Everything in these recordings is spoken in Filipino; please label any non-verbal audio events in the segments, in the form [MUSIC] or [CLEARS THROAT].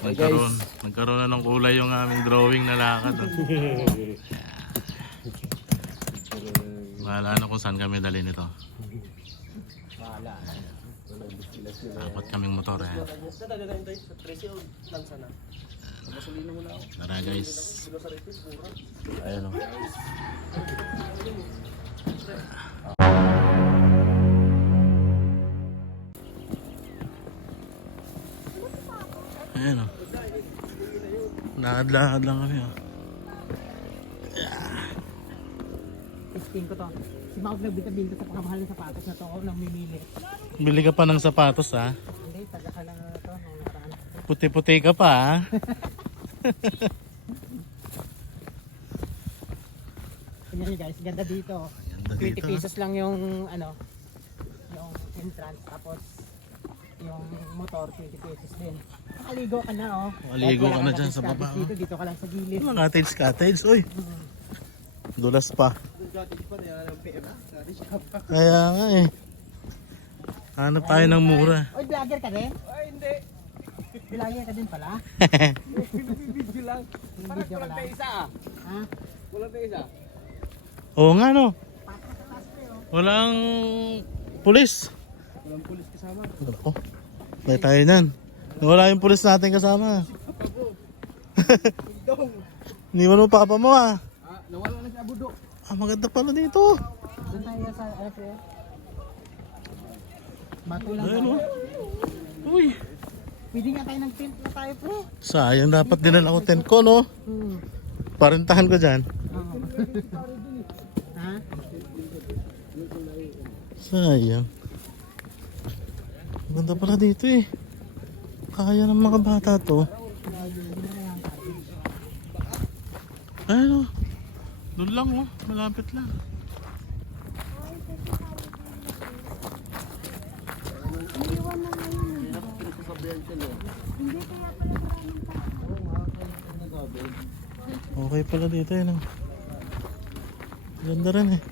Nagkaroon, nagkaroon na ng kulay yung aming drawing na lakad. oh. [LAUGHS] Bahala na kung saan kami dali nito. Bahala. Apat kaming motor eh. Sa dadalhin tayo sa Lakad-lakad lang kami oh. Testing ko to. Si Maud nagbita-binta sa pakamahal ng sapatos na to. Ako nang mimili. Bili ka pa ng sapatos ha. Hindi, taga ka lang na to. Nung nakaraan. Puti-puti ka pa ha. Tingnan niyo guys, ganda dito. Ganda 20 dito. pesos lang yung ano, yung entrance. Tapos yung motor, 20 pesos din. Nakaligo ka na oh. Kahit ka na dyan sa baba, cottage Dito, dito ka lang sa gilid. Mga cottage cottage. Uy. Dulas pa. Rin. Kaya nga eh. Hanap tayo ng mura. Oy, vlogger ka din? Ay, hindi. Vlogger ka din pala? Video lang. Parang video ka kulang lang. pa isa ah. Ha? Kulang pa isa. Oo nga no. Walang pulis. Walang pulis kasama. Ako. May tayo nan. Wala yung pulis natin kasama. [LAUGHS] Iniwan mo papa mo ah. Ah, nawala na si Abudo. Ah, maganda pala dito. Doon tayo sa, ano po Matulang Ayun oh. Uy. Pwede nga tayo ng tent na tayo pre. Sayang dapat dinala ko tent ko no. Hmm. Parintahan ko dyan. Oo. [LAUGHS] ha? Sayang. Maganda pala dito eh. Kaya ng mga bata to. Ayun oh. Doon lang oh. Malapit lang. Okay pala dito oh. Ganda rin eh.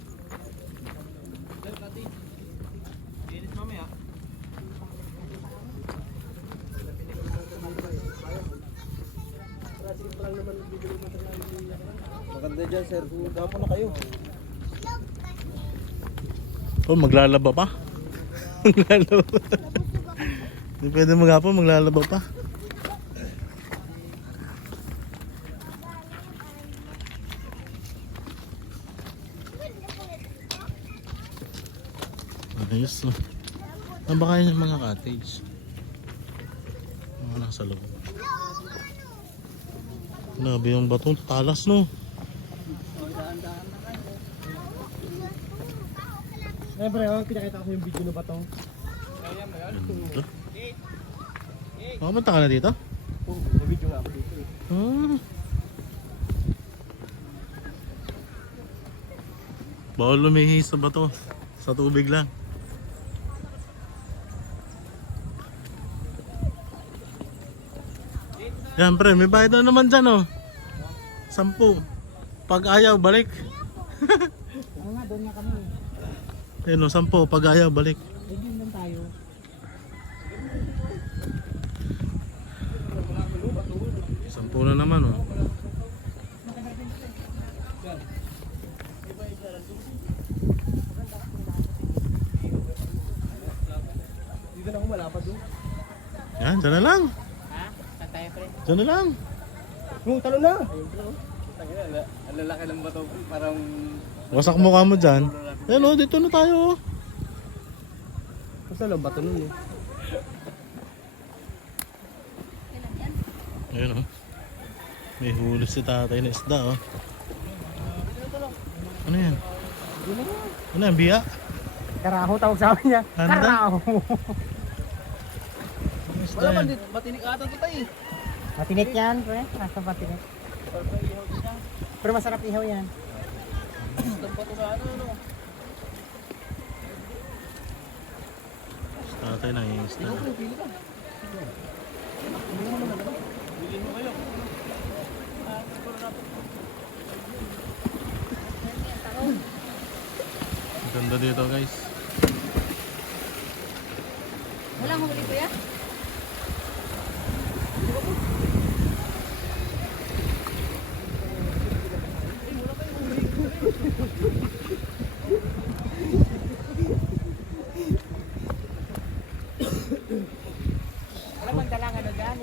Init mamaya. Maganda dyan sir, gapo na kayo. Oh, maglalaba pa. [LAUGHS] maglalaba pa. Hindi pwede maghapon, maglalaba pa. Ayos no. Ano ba kaya yung mga cottage? Mga nasa loob. Grabe yung bato, talas no. Eh pre, oh, pinakita ko yung video na ba to? Ganda. Makapunta ka na dito? Oo, may video nga ako dito eh. Ah. Bawal lumihis sa bato. Sa tubig lang. Yan pre, may bayad na naman dyan oh. Sampu. Pag ayaw, balik. Oo nga, doon nga kami. Yan oh, sampu. Pag ayaw, balik. Eh, yun lang tayo. Sampu na naman oh. Dito na ako malapad doon. Yan, dyan na lang. Ha? Saan tayo pre? Dyan na lang. Yung talo na! Ayun bro. Ang lalaki ng bato, parang... Wasak mukha mo dyan. Yan oh, dito na tayo oh. Basta lang bato nun eh. Ayun oh. May huli si tatay na isda oh. Ano yan? Ano yan? Biya? Karaho tawag sa amin niya. Ano? Karaho. Ano Wala yan? man, matinik ata ito tayo eh. Matinik yan pre. Nasa matinik. Pero masarap ihaw yan. Tatay na yung isda. Ikaw, pili ka. Bilhin mo kayo. Ang ganda dito guys. Walang huli kuya?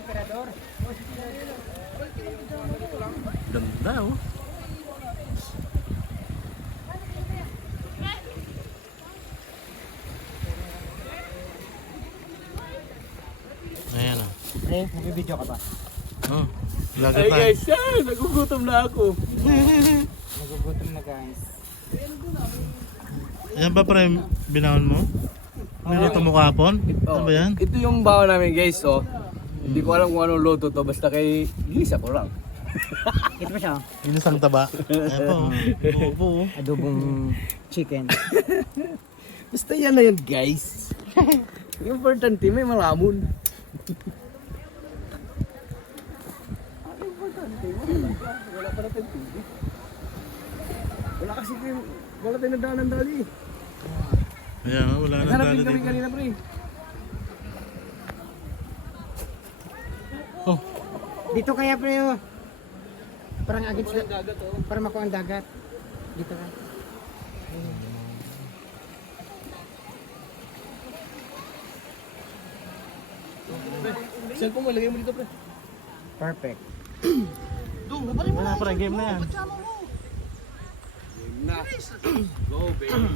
operador. Ganda oh. Ayan oh. Eh, nagbibideo ka ba? Oh, lagi Ay pa. guys, ah, nagugutom na ako. [LAUGHS] Nagugutom na guys. Yan ba pre, binawon mo? Niluto mo kahapon? Ano ba yan? Ito yung bawa namin guys, oh. Hindi ko alam kung anong luto to, basta kay Lisa ko lang. [LAUGHS] Ito pa siya. Inisang taba. Ayan po. oh. Bubo. Adobong chicken. Basta yan na yun guys. [LAUGHS] Yung importante, may malamon. Ang importante, wala pa natin tubig. Wala kasi kayo, wala tayong nadaanan dali. Ayan, wala nang Naghanapin dali kami dito. kanina pre. Oh, Dito kaya pre oh. Parang agad sila. dagat oh. Para makuha ang dagat. Dito ka. Cellphone mo, lagay mo dito pre. Perfect. [CLEARS THROAT] wala pre, game na yan. Na. [CLEARS THROAT] Go baby.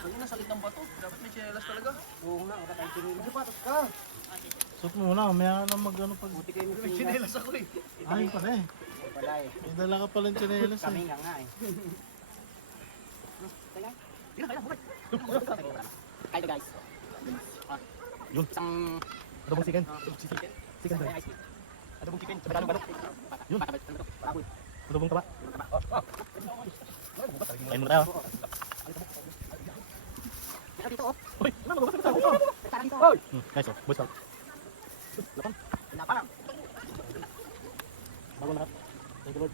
Ang ina sakit ng bato. Dapat may chinelas talaga. Oo nga, wala tayong pinili. Sapatos ka. Suot mo na, may na mag ano pag... Buti kayo May chinelas ako eh. Ay, pala eh. Wala eh. May dala ka pala ng tsinelas Kami eh. nga nga eh. Kain guys. Yun. Isang Adobong chicken. chicken ba? Adobong chicken. Sa Tagalog? Yun. Baboy. Adobong taba. Kain muna tayo. Tara dito oh. Uy, ano ba? Tara dito. Hmm, nice oh. Boy scout. Napa. Bago lahat. Thank you Lord.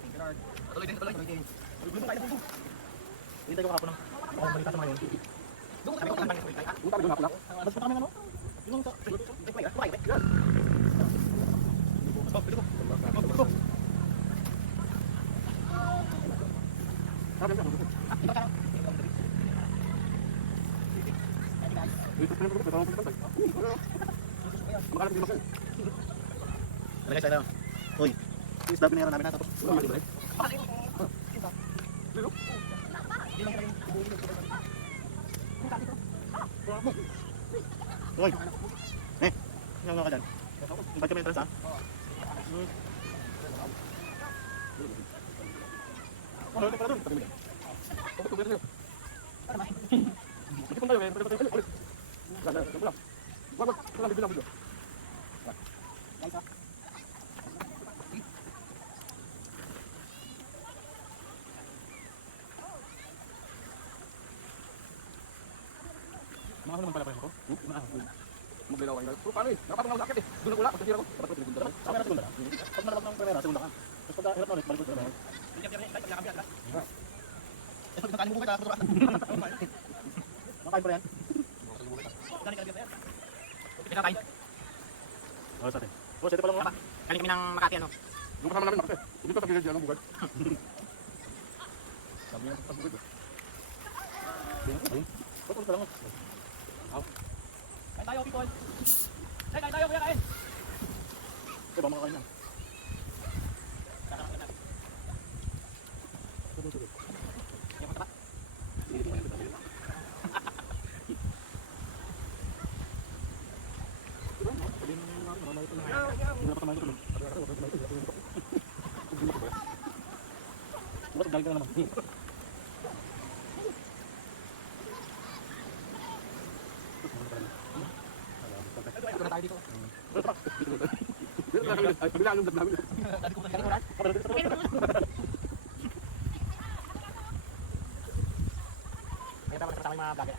Tuloy din, tuloy. Hintay ko kahapon ng... Oh, balita sa mga yun. Doon kami kung Buta doon ako lang. Mas pa kami ng ano? Yung sa... Ano guys, ano? Uy, please dapat pinayaran namin na tapos. Uy, eh, nga nga ka dyan. Ba't kami entrance ah? Ano, ito pala dun. Mga naman pala pa ko. Magbilaw kayo. Pero paano eh? Nakapatong ako sakit eh. Doon ako wala. Pag natira ko. Dapat ko tinigunda lang. Kamera segunda. Pag malabak ng kamera, segunda ka. Tapos pag hirap na ulit, balik ulit. Eh, pag kakain mo kita, ka. [LAUGHS] Makain pa rin yan. Pinakain. Oh, sa atin. Oh, sa atin pala mga. Galing kami ng Makati ano. Yung kasama namin nakapit. Dito sa village yan ang bugad. [LAUGHS] Sabi niya sa bugad. Ayun. Ba't ulit pa lang? Kain tayo people. Hey, kain tayo kuya kain. Eh, baka makakain yan. Bukas galing ka na naman. Ito na tayo dito. Bilang yung namin. Kaya tama kasama yung mga vlogger.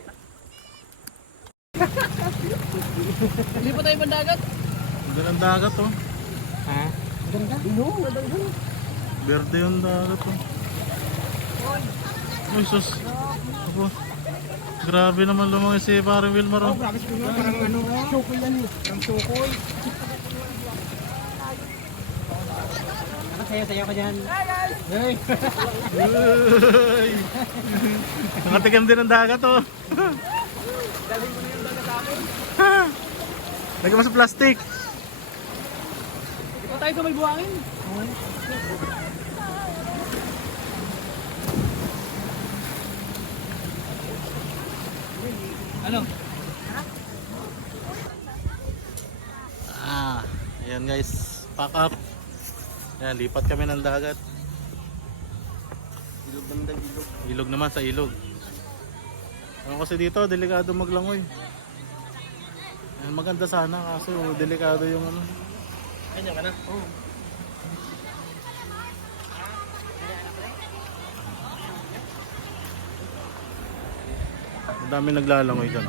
Hindi pa tayo pandagat? Magandang dagat oh. Ha? Maganda? No, maganda. Verde yung dagat oh. Uy, sus. Ako. Grabe naman lumang si parang Wilmar oh. oh. Grabe si Wilmar. Parang ano, oh. sukoy yan eh. Parang sukoy. Saya-saya ko dyan. Hey! Hey! [LAUGHS] Nakatikim din ang dagat oh. Ha? Lagyan mo sa plastic. Ikaw tayo sa may buhangin. Ano? Ah, ayan guys. Pack up. Ayan, lipat kami ng dagat. Ilog naman ilog. Ilog naman sa ilog. Ano kasi dito, delikado maglangoy. Maganda sana kaso delikado yung ano. Kanya ka na? Oo. Oh. Ang dami naglalangoy dyan.